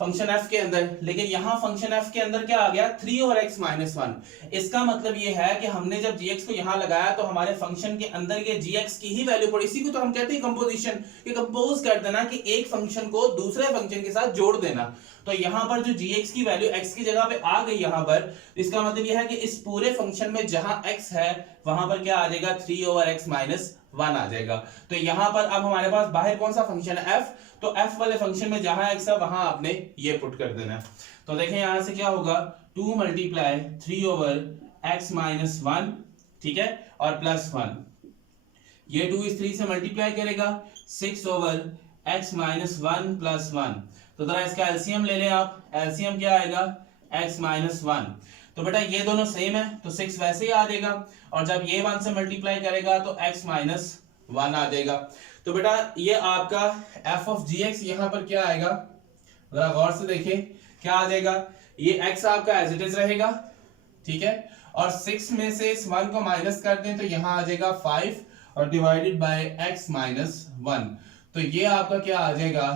फंक्शन f के अंदर, लेकिन यहाँ फंक्शन f के अंदर क्या आ गया, 3/x माइनस 1। इसका मतलब ये है कि हमने जब gx को यहाँ लगाया तो हमारे फंक्शन के अंदर ये gx की ही वैल्यू पड़ी। इसी को तो हम कहते हैं कंपोजिशन, कि कंपोज कर देना, कि एक फंक्शन को दूसरे फंक्शन के साथ जोड़ देना। तो यहाँ पर जो gx की वैल्यू x की जगह पे आ गई यहाँ पर, इसका मतलब यह है कि इस पूरे फंक्शन में जहां x है वहां पर क्या आ जाएगा, 3/x माइनस 1 आ जाएगा। तो यहाँ पर अब हमारे पास बाहर कौन सा फंक्शन है, f, तो f वाले फंक्शन में जहां x है वहां आपने ये पुट कर देना है। तो देखें यहां से क्या होगा, 2 मल्टीप्लाई 3/x माइनस 1, ठीक है, और प्लस 1, ये 2 इस 3 से मल्टीप्लाई करेगा, 6/x माइनस 1 प्लस 1। तो जरा इसका एलसीएम ले लें आप, एलसीएम क्या आएगा, x माइनस 1। तो बेटा ये दोनों सेम है तो 6 वैसे ही आ जाएगा, और जब ये 1 से मल्टीप्लाई करेगा तो x माइनस 1 आ जाएगा। तो बेटा ये आपका f ऑफ जी एक्स यहाँ पर क्या आएगा, जरा गौर से देखिए क्या आ जाएगा, ये x आपका एज इट इज रहेगा, ठीक है, और 6 में से इस 1 को माइनस कर दें तो यहाँ आ जाएगा 5 और डिवाइडेड बाय x माइनस 1, तो ये आपका क्या आ जाएगा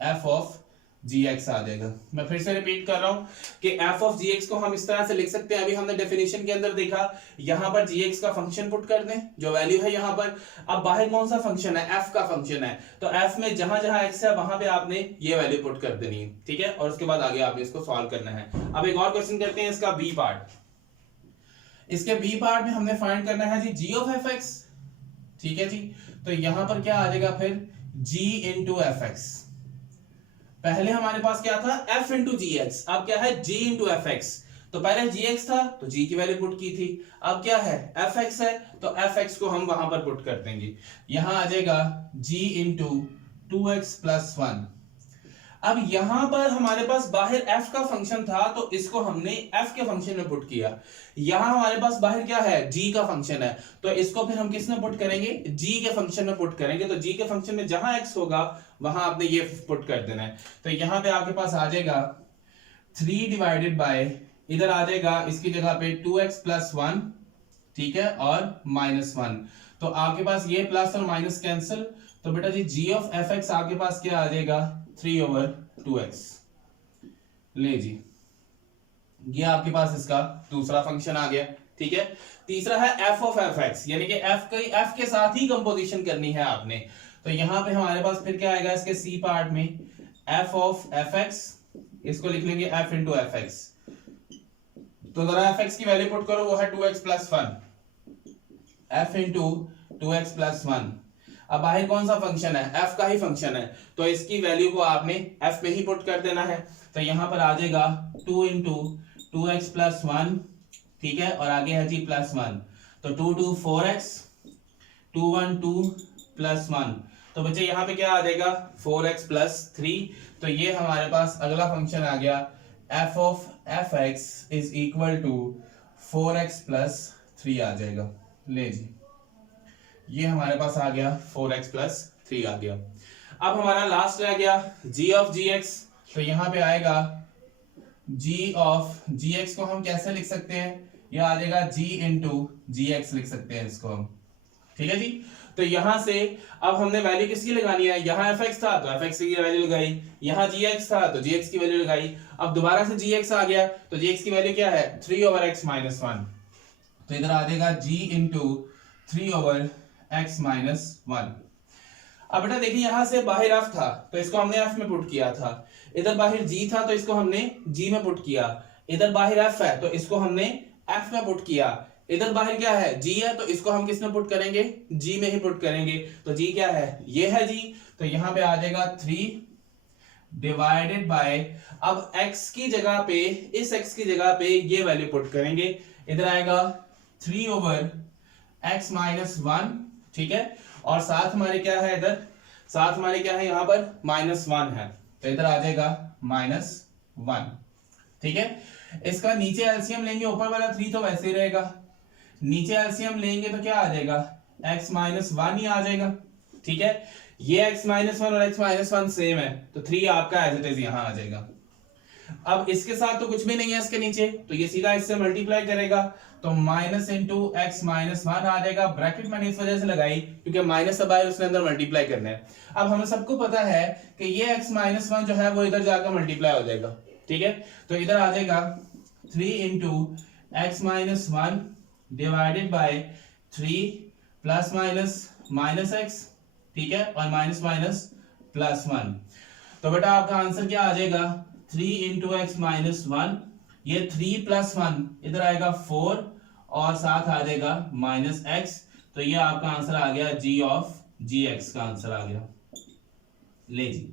f ऑफ gx आ जाएगा। मैं फिर से रिपीट कर रहा हूं कि f ऑफ gx को हम इस तरह से लिख सकते हैं, अभी हमने डेफिनेशन के अंदर देखा, यहां पर gx का फंक्शन पुट कर दें जो वैल्यू है यहां पर। अब बाहर कौन सा फंक्शन है, f का फंक्शन है, तो f में जहां जहां x है वहां पे आपने ये वैल्यू पुट कर देनी है, ठीक है, और उसके बाद आगे आपने इसको सॉल्व करना है। अब एक और क्वेश्चन करते हैं इसका बी पार्ट। इसके बी पार्ट में हमने फाइंड करना है जी g ऑफ fx, ठीक है जी, तो यहां पर क्या आ जाएगा फिर g इंटू fx। पहले हमारे पास क्या था f इंटू जी एक्स, अब क्या है g इंटू एफ एक्स। तो पहले gx था तो g की वैल्यू पुट की थी, अब क्या है fx है तो fx को हम वहां पर पुट कर देंगे, यहां आ जाएगा g इंटू 2x प्लस 1। अब यहां पर हमारे पास बाहर f का फंक्शन था तो इसको हमने f के फंक्शन में पुट किया, यहां हमारे पास बाहर क्या है g का फंक्शन है तो इसको फिर हम किस में पुट करेंगे, g के फंक्शन में पुट करेंगे। तो g के फंक्शन में जहां x होगा वहां आपने ये पुट कर देना है, तो यहां पे आपके पास आ जाएगा 3 डिवाइडेड बाय, इधर आ जाएगा इसकी जगह पे 2x प्लस 1, ठीक है, और माइनस 1, तो आपके पास ये प्लस और माइनस कैंसिल, तो बेटा जी g ऑफ fx आपके पास क्या आ जाएगा 3/2x। ले जी ये आपके पास इसका दूसरा फंक्शन आ गया, ठीक है। तीसरा है f ऑफ fx, यानी कि f के साथ ही कंपोजिशन करनी है आपने, तो यहां पे हमारे पास फिर क्या आएगा इसके सी पार्ट में f ऑफ fx, इसको लिख लेंगे f इंटू एफ एक्स, तो जरा fx की वैल्यू पुट करो, वो है 2x plus 1, f into 2x plus 1। अब बाहर कौन सा फंक्शन है, f का ही फंक्शन है, तो इसकी वैल्यू को आपने f में ही पुट कर देना है, तो यहां पर आ जाएगा 2 इंटू 2x प्लस 1, ठीक है, और आगे है जी प्लस 1, तो 2 2 4x, 2 1 2 प्लस 1, तो बच्चे यहाँ पे क्या आ जाएगा 4x प्लस 3, तो ये हमारे पास अगला फंक्शन आ गया f of fx is equal to 4x plus 3 आ जाएगा। ले जी ये हमारे पास आ गया 4x प्लस 3 आ गया। अब हमारा लास्ट रह गया g ऑफ gx, तो यहाँ पे आएगा g ऑफ gx को हम कैसे लिख सकते हैं, यह आ जाएगा g इंटू gx लिख सकते हैं इसको हम, ठीक है जी। तो यहां से अब हमने वैल्यू किसकी लगानी है, यहाँ fx था तो fx की वैल्यू लगाई, यहाँ gx था तो gx की वैल्यू लगाई, अब दोबारा से gx आ गया तो gx की वैल्यू क्या है 3/x माइनस 1, तो इधर आ जाएगा g इंटू 3/x माइनस 1। अब बेटा देखिए यहां से बाहर f था तो इसको हमने f में पुट किया था, इधर बाहर g था तो इसको हमने g में पुट किया, इधर बाहर f है तो इसको हमने f में पुट किया, इधर बाहर क्या है g है तो इसको हम किस में पुट करेंगे, g में ही पुट करेंगे, तो g क्या है ये है g, तो यहां पे आ जाएगा 3 डिवाइडेड बाय, अब x की जगह पे इस x की जगह पे ये वैल्यू पुट करेंगे, इधर आएगा 3/x माइनस 1, ठीक है, और साथ हमारे क्या है, इधर साथ हमारे क्या है यहाँ पर -1 है, तो इधर आ जाएगा -1, ठीक है। इसका नीचे एलसीएम लेंगे, ऊपर वाला 3 तो वैसे ही रहेगा, नीचे एलसीएम लेंगे तो क्या आ जाएगा x माइनस 1 ही आ जाएगा, ठीक है। ये x माइनस 1 और x माइनस 1 सेम है तो 3 आपका एज इट इज यहाँ आ जाएगा। अब इसके साथ तो कुछ भी नहीं है इसके नीचे, तो ये सीधा इससे मल्टीप्लाई करेगा तो माइनस इंटू एक्स माइनस 1 आ जाएगा, ब्रैकेट मैंने इस वजह से लगाई क्योंकि माइनस अब आए उसके अंदर मल्टीप्लाई करना है। अब हमें सबको पता है कि ये x माइनस 1 जो है वो इधर जाकर मल्टीप्लाई हो जाएगा, ठीक है, तो इधर आ जाएगा 3 into x minus 1 divided by 3 plus minus minus x, ठीक है, और माइनस माइनस प्लस 1, तो बेटा आपका आंसर क्या आ जाएगा 3 इंटू एक्स माइनस 1, ये 3 प्लस 1 इधर आएगा 4 और साथ आ जाएगा माइनस एक्स, तो ये आपका आंसर आ गया g ऑफ gx का आंसर आ गया। ले जी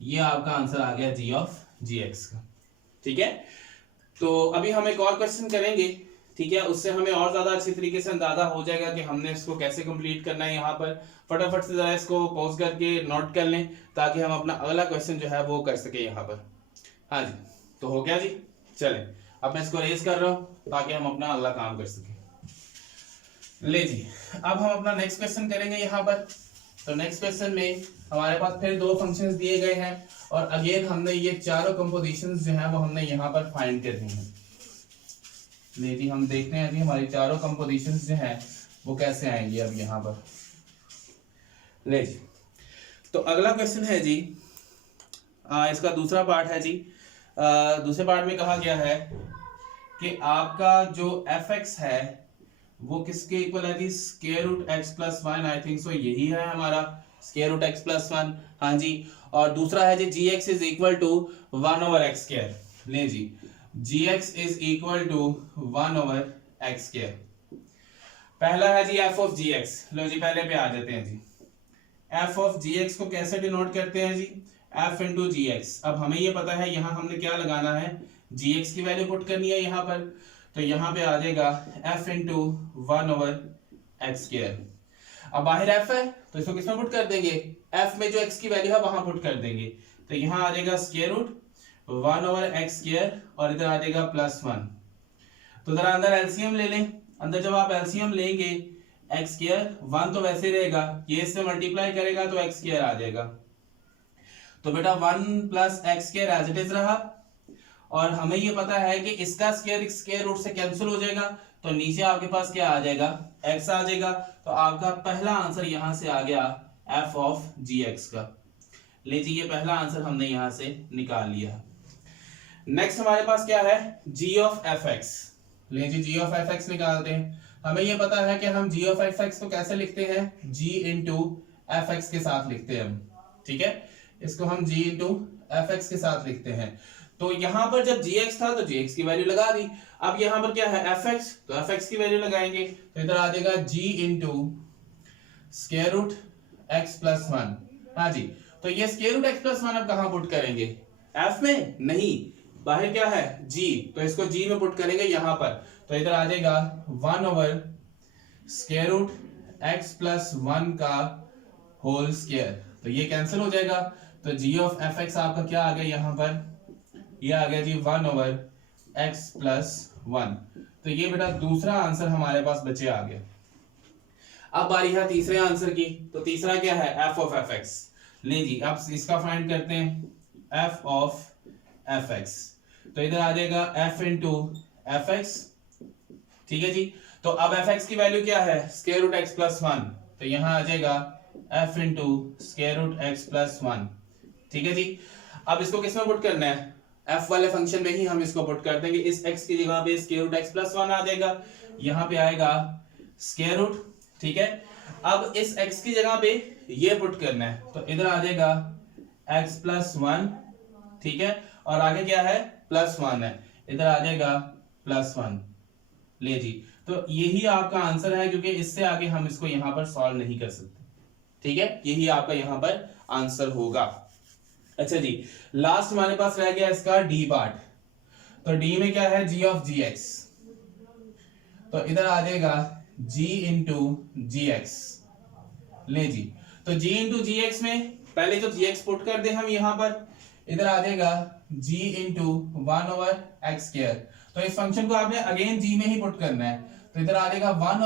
ये आपका आंसर आ गया g ऑफ gx का, ठीक है। तो अभी हम एक और क्वेश्चन करेंगे, ठीक है, उससे हमें और ज्यादा अच्छी तरीके से अंदाजा हो जाएगा कि हमने इसको कैसे कंप्लीट करना है। यहाँ पर फटाफट से जरा इसको पॉज करके नोट कर लें ताकि हम अपना अगला क्वेश्चन जो है वो कर सके यहाँ पर। हाँ जी, तो हो गया जी, चलें अब मैं इसको रेज कर रहा हूं ताकि हम अपना अगला काम कर सकें। ले जी, अब हम अपना नेक्स्ट क्वेश्चन करेंगे यहाँ पर। तो नेक्स्ट क्वेश्चन में हमारे पास फिर दो फंक्शंस दिए गए हैं और अगेन हमने ये चारों कंपोजिशंस जो है वो हमने यहाँ पर फाइंड करनी है। ले जी, हम देखते हैं जी हमारी चारों कंपोजिशंस जो है वो कैसे आएंगी अब यहाँ पर। ले जी, तो अगला क्वेश्चन है जी, इसका दूसरा पार्ट है जी। दूसरे पार्ट में कहा गया है कि आपका जो fx है वो किसके इक्वल है जी, square root x plus one. I think so यही है हमारा square root x plus one. हाँ जी, और दूसरा है जी g x is equal to one over x square. ले जी, g x is equal to one over x square. पहला है जी एफ ऑफ जी एक्स। लो जी, पहले पे आ जाते हैं जी। एफ ऑफ जी एक्स को कैसे डिनोट करते हैं जी, एफ इंटू जी एक्स। अब हमें ये पता है यहाँ हमने क्या लगाना है, जी एक्स की वैल्यू पुट करनी है यहाँ पर। तो यहाँ पे आ जाएगा f into one over x square. अब बाहर f है तो इसको किसमें पुट कर देंगे, f में जो x की वैल्यू है वहां पुट कर देंगे। तो यहाँ आ जाएगा square root one over x square और इधर आ जाएगा प्लस वन। तो जरा अंदर एलसीएम ले लें। अंदर जब आप एलसीएम लेंगे एक्स स्क्वायर, वन तो वैसे रहेगा, ये इससे मल्टीप्लाई करेगा तो एक्स स्क्वायर आ जाएगा। तो बेटा one plus x square as it is रहा और हमें ये पता है कि इसका स्क्वायर स्क्वायर रूट से कैंसिल हो जाएगा तो नीचे आपके पास क्या आ जाएगा, x आ जाएगा। तो आपका पहला आंसर यहां से आ गया f ऑफ gx का। ले जी, ये पहला आंसर हमने यहां से निकाल लिया। नेक्स्ट हमारे पास क्या है, g ऑफ fx। ले जी, g ऑफ fx निकालते हैं। हमें ये पता है कि हम g ऑफ fx को कैसे लिखते हैं, g इंटू fx के साथ लिखते हैं हम। ठीक है, इसको हम g इंटू fx के साथ लिखते हैं। तो यहां पर जब gx था तो gx की वैल्यू लगा दी। अब यहां पर क्या है fx, तो fx की वैल्यू लगाएंगे। तो इधर आ जाएगा g into square root x plus one. हाँ जी, तो ये square root x plus one अब कहां पुट करेंगे, f में नहीं, बाहर क्या है g, तो इसको g में पुट करेंगे यहां पर। तो इधर आ जाएगा one over square root x plus one का होल स्क्वायर। तो ये कैंसिल हो जाएगा। तो g ऑफ fx आपका क्या आ गया यहाँ पर, ये आ गया जी one over x plus one. तो ये बेटा दूसरा आंसर हमारे पास बचे आ गया। अब बारी है तीसरे आंसर की। तो तीसरा क्या है, f ऑफ fx। ले जी, अब इसका फाइंड करते हैं, f ऑफ fx। तो इधर आ जाएगा f इंटू fx। ठीक है जी, तो अब fx की वैल्यू क्या है, square root x plus one. तो यहां आ जाएगा f into square root x plus one. ठीक है जी, अब इसको किसमें पुट करना है, f वाले फंक्शन में ही हम इसको पुट कर देंगे। इस x की जगह पे square root x plus one आ जाएगा, यहाँ पे आएगा स्क्वायर रूट। ठीक है, अब इस x की जगह पे ये पुट करना है। तो इधर आ जाएगा x प्लस वन। ठीक है, और आगे क्या है, प्लस वन है, इधर आ जाएगा प्लस वन। ले जी, तो यही आपका आंसर है क्योंकि इससे आगे हम इसको यहाँ पर सॉल्व नहीं कर सकते। ठीक है, यही आपका यहाँ पर आंसर होगा। अच्छा जी, लास्ट हमारे पास रह गया इसका डी पार्ट। तो डी में क्या है, g ऑफ gx। तो इधर आ जाएगा g इंटू gx। ले जी, तो g इंटू gx में पहले तो gx पुट कर दे हम यहाँ पर। इधर आ जाएगा g into one over x square. तो इस फंक्शन को आपने अगेन g में ही पुट करना है। तो इधर आ जाएगा वन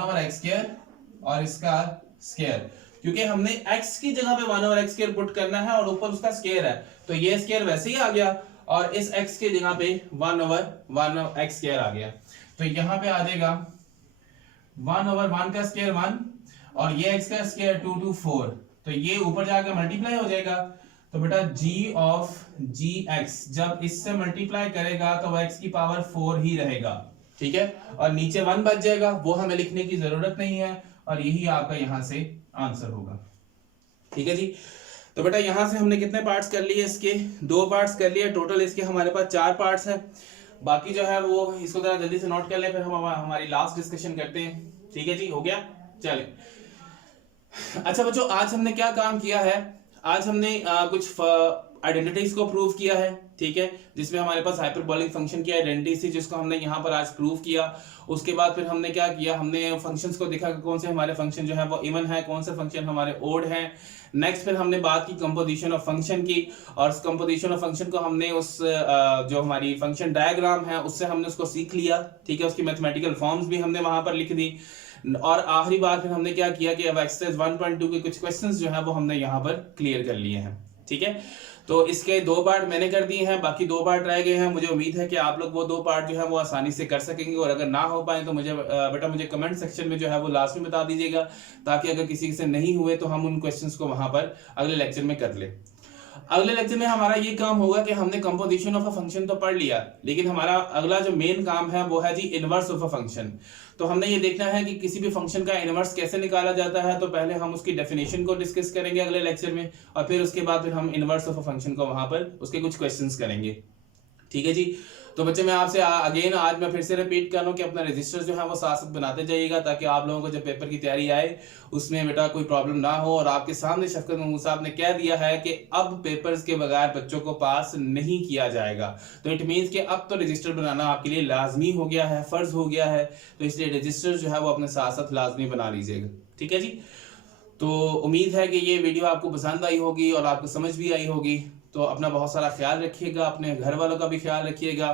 ओवर एक्स स्क्वायर और इसका स्क्वायर, क्योंकि हमने x की जगह पे one over x square put करना है और ऊपर उसका स्क्वायर है। तो ये स्क्वायर वैसे ही आ गया और इस x की जगह पे वन ओवर एक्स स्क्वायर आ गया। तो यहाँ पे आ जाएगा वन ओवर वन का स्क्वायर वन और ये x का स्क्वायर टू टू फोर। तो ये ऊपर जाकर मल्टीप्लाई हो जाएगा। तो बेटा g ऑफ gx जब इससे मल्टीप्लाई करेगा तो वह x की पावर 4 ही रहेगा। ठीक है, और नीचे वन बच जाएगा, वो हमें लिखने की जरूरत नहीं है और यही आपका यहां से आंसर होगा। ठीक है जी, तो बेटा यहां से हमने कितने पार्ट्स कर लिए, इसके 2 पार्ट्स कर लिए। टोटल इसके हमारे पास 4 पार्ट्स हैं। बाकी जो है वो इसको जरा जल्दी से नोट कर ले, फिर हम हमारी लास्ट डिस्कशन करते हैं। ठीक है जी, हो गया, चले। अच्छा बच्चों, आज हमने क्या काम किया है, आज हमने कुछ आइडेंटिटीज को प्रूव किया है, ठीक है, जिसमें हमारे पास हाइपरबोलिक फंक्शन की आइडेंटिटी थी जिसको हमने यहाँ पर आज प्रूव किया। उसके बाद फिर हमने क्या किया, हमने फंक्शंस को देखा कि कौन से हमारे फंक्शन जो है वो इवन है, कौन से फंक्शन हमारे ओड है। नेक्स्ट फिर हमने बात की कंपोजिशन ऑफ फंक्शन की, और उस कंपोजिशन ऑफ फंक्शन को हमने उस जो हमारी फंक्शन डायग्राम है उससे हमने उसको सीख लिया, ठीक है, उसकी मैथमेटिकल फॉर्म्स भी हमने वहां पर लिख दी। और आखिरी बात फिर हमने क्या किया कि अब एक्सरसाइज 1.2 के कुछ क्वेश्चंस जो है वो हमने यहाँ पर क्लियर कर लिए हैं, ठीक है। तो इसके 2 पार्ट मैंने कर दिए हैं, बाकी 2 पार्ट रह गए हैं। मुझे उम्मीद है कि आप लोग वो 2 पार्ट जो है वो आसानी से कर सकेंगे, और अगर ना हो पाए तो मुझे कमेंट सेक्शन में जो है वो लास्ट में बता दीजिएगा, ताकि अगर किसी से नहीं हुए तो हम उन क्वेश्चंस को वहां पर अगले लेक्चर में कर ले। अगले लेक्चर में हमारा ये काम होगा कि हमने कंपोजिशन ऑफ अ फंक्शन तो पढ़ लिया, लेकिन हमारा अगला जो मेन काम है वो है जी इनवर्स ऑफ अ फंक्शन। तो हमने ये देखना है कि किसी भी फंक्शन का इनवर्स कैसे निकाला जाता है। तो पहले हम उसकी डेफिनेशन को डिस्कस करेंगे अगले लेक्चर में, और फिर उसके बाद फिर हम इनवर्स ऑफ अ फंक्शन को वहां पर उसके कुछ क्वेश्चंस करेंगे, ठीक है जी। तो बच्चे मैं आपसे अगेन आज मैं फिर से रिपीट कर रहा हूँ कि अपना रजिस्टर जो है वो साथ साथ बनाते जाइएगा, ताकि आप लोगों को जब पेपर की तैयारी आए उसमें बेटा कोई प्रॉब्लम ना हो। और आपके सामने शफकत महमूद साहब ने कह दिया है कि अब पेपर्स के बगैर बच्चों को पास नहीं किया जाएगा, तो इट मीन्स कि अब तो रजिस्टर बनाना आपके लिए लाजमी हो गया है, फर्ज हो गया है। तो इसलिए रजिस्टर जो है वो अपने साथ साथ लाजमी बना लीजिएगा, ठीक है जी। तो उम्मीद है कि ये वीडियो आपको पसंद आई होगी और आपको समझ भी आई होगी। तो अपना बहुत सारा ख्याल रखिएगा, अपने घर वालों का भी ख्याल रखिएगा।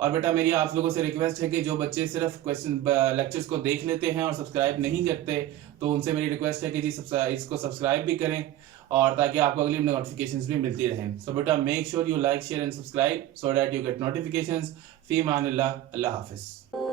और बेटा मेरी आप लोगों से रिक्वेस्ट है कि जो बच्चे सिर्फ क्वेश्चन लेक्चर्स को देख लेते हैं और सब्सक्राइब नहीं करते, तो उनसे मेरी रिक्वेस्ट है कि जी इसको सब्सक्राइब भी करें, और ताकि आपको अगली नोटिफिकेशंस भी मिलती रहें। सो बेटा make sure you like share and subscribe so that you get notifications. फी मान अल्लाह, अल्लाह हाफिज।